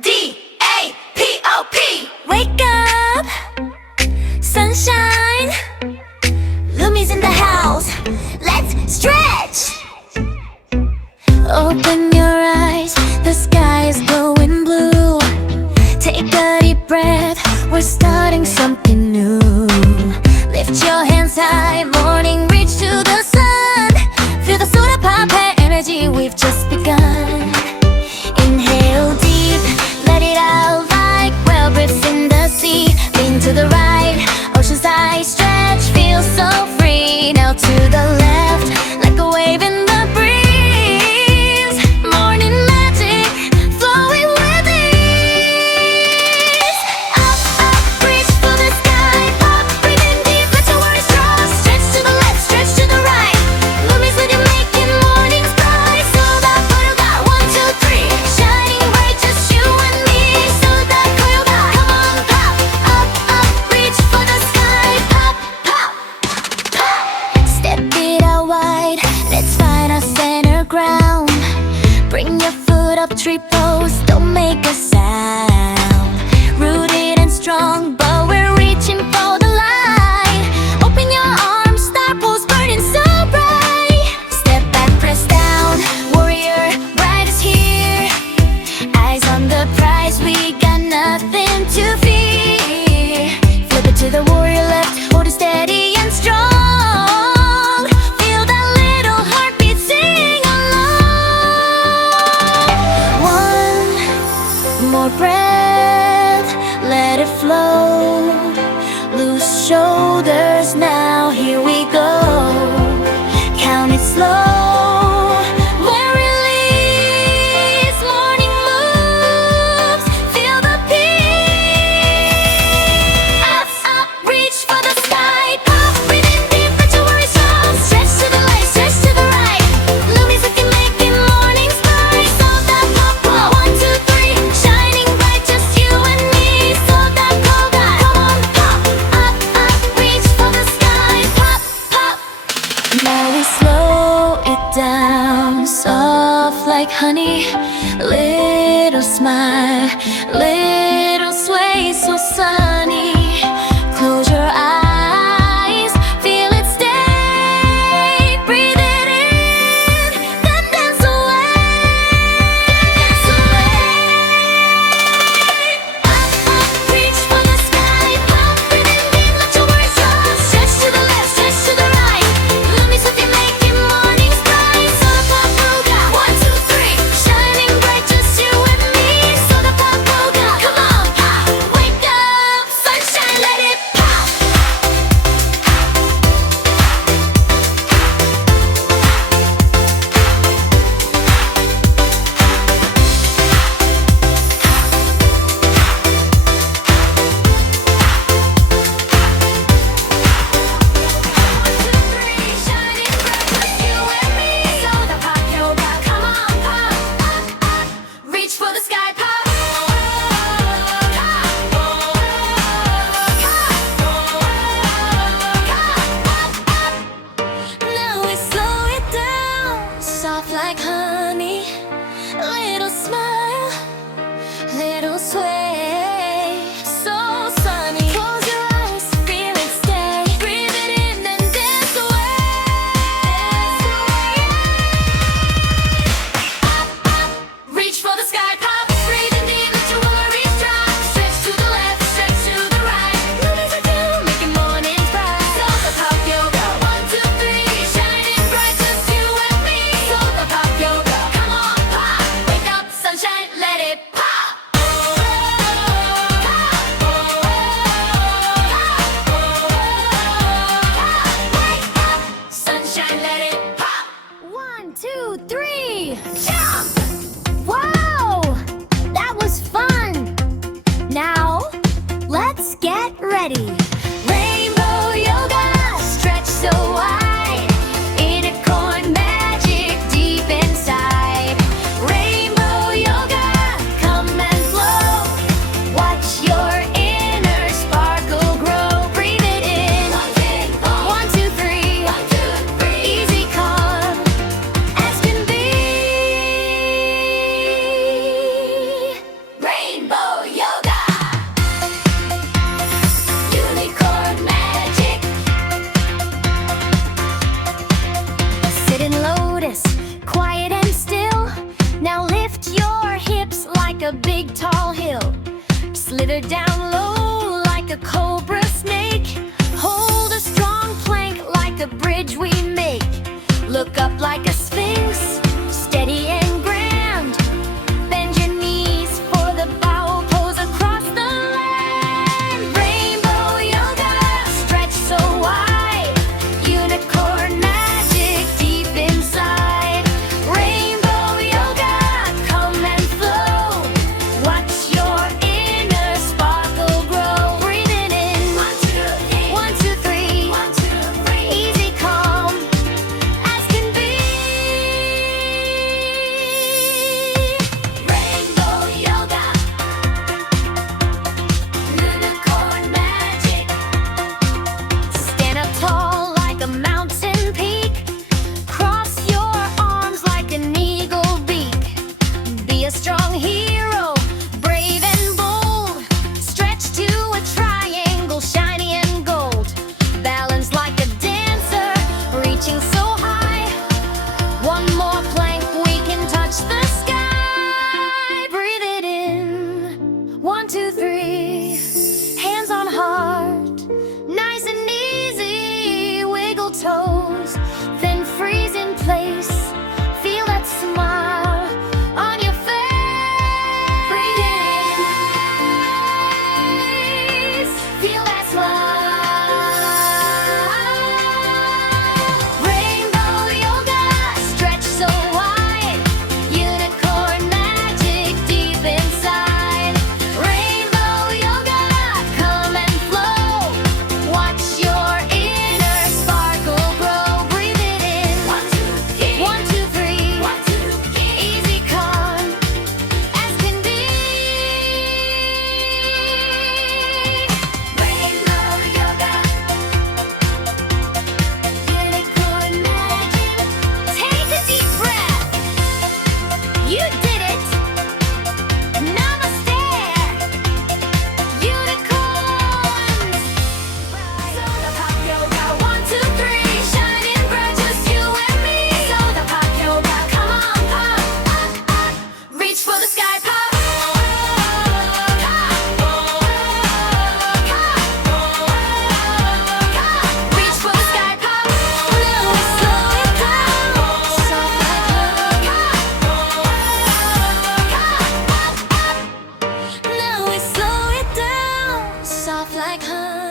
Kpop. Wake up, sunshine. Lumi's in the house. Let's stretch. Open your eyes, the sky is glowing blue. Take a deep breath, we're starting something new. Lift your hands high, morning reach to the sun. Feel the soda pop energy, we've just begun. Inhale deep, let it out like whale breaths in the sea. Lean to the right, ocean's eye stretch, feel so free. Now to the left, like a wave in the breeze. Morning magic, flowing with ease. Up, up, reach for the sky. Pop, breathe in deep, let your worries drop. Stretch to the left, stretch to the right. Lumi's with you, making mornings bright. So that photo got 1, 2, 3, shining bright, just you and me. So that coil got, come on, pop. Up, up, reach for the sky. Pop, pop, pop. Step it out wide, let's find our center ground. Bring your foot up, tree pose, don't make a sound. Rooted and strong, but we're reaching for the light. Open your arms, star pose burning so bright. Step back, press down, warrior, right is here. Eyes on the prize, we got nothing to fear. Flip it to the warrior left, hold it steady and strong. Feel that little heartbeat, sing along. One more breath, let it flow. Loose shoulders now, here we go. Count it slow. We're released, morning moves, feel the peace. Up, up, reach for the sky. Pop, breathe in deep, let your worries drop. Stretch to the left, stretch to the right. Lumi's looking, making mornings bright. So that pop, pop, 1, 2, 3, shining bright, just you and me. So that glow got, come on, pop. Up, up, reach for the sky. Pop, pop. Now we slow it down, soft like honey. Little smile, little sway, so sunny. Close your eyes, feel it stay. Breathe it in, then dance away. Dance away. Up, up, reach for the sky. Pop, breathe in deep, let your worries drop. Stretch to the left, stretch to the right. Lumi's with you, making mornings bright. So the pop got 1, 2, 3, shining bright, just you and me. So the pop got, come on, pop, wake up, Lift your hips like a big tall hill. Slither down low like a cobra snake. Hold a strong plank like a bridge we make. Look up like a sphinx, steady and grand. Bend your knees for the bow pose across the land. Rainbow yoga, stretch so wide. Unicorn magic deep inside. Rainbow yoga, come and flow. Watch your inner sparkle grow. Breathing in, 1, 2, 3, 1, 2, 3. Easy, calm as can be. Rainbow yoga, unicorn magic. Stand up tall like a mountain peak. Cross your arms like an eagle beak. Be a strong hero, brave and bold. Stretch to a triangle, shiny and gold. Balance like a dancer, reaching so high. One more plank, we can touch the sky. Breathe it in, 1, 2, 3. Hands on heart, nice and easy. Wiggle toes, then freeze in place. Feel that smile on your face. Breathe in, feel that smile. Rainbow yoga, stretch so wide. Unicorn magic deep inside. Rainbow yoga, come and flow. Watch your inner sparkle grow. Breathe it in, 1, 2, 3, 1, 2, 3. Easy, calm as can be. Rainbow yoga, unicorn magic. Take a deep breath. You did it. Namaste. Unicorns. Soda pop yoga, 1, 2, 3. Shining bright, just you and me. Soda pop yoga, come on, pop, up, up. Reach for the sky, pop. Reach for the sky, pop. Now we slow it down, soft like honey. Now we slow it down, soft like honey.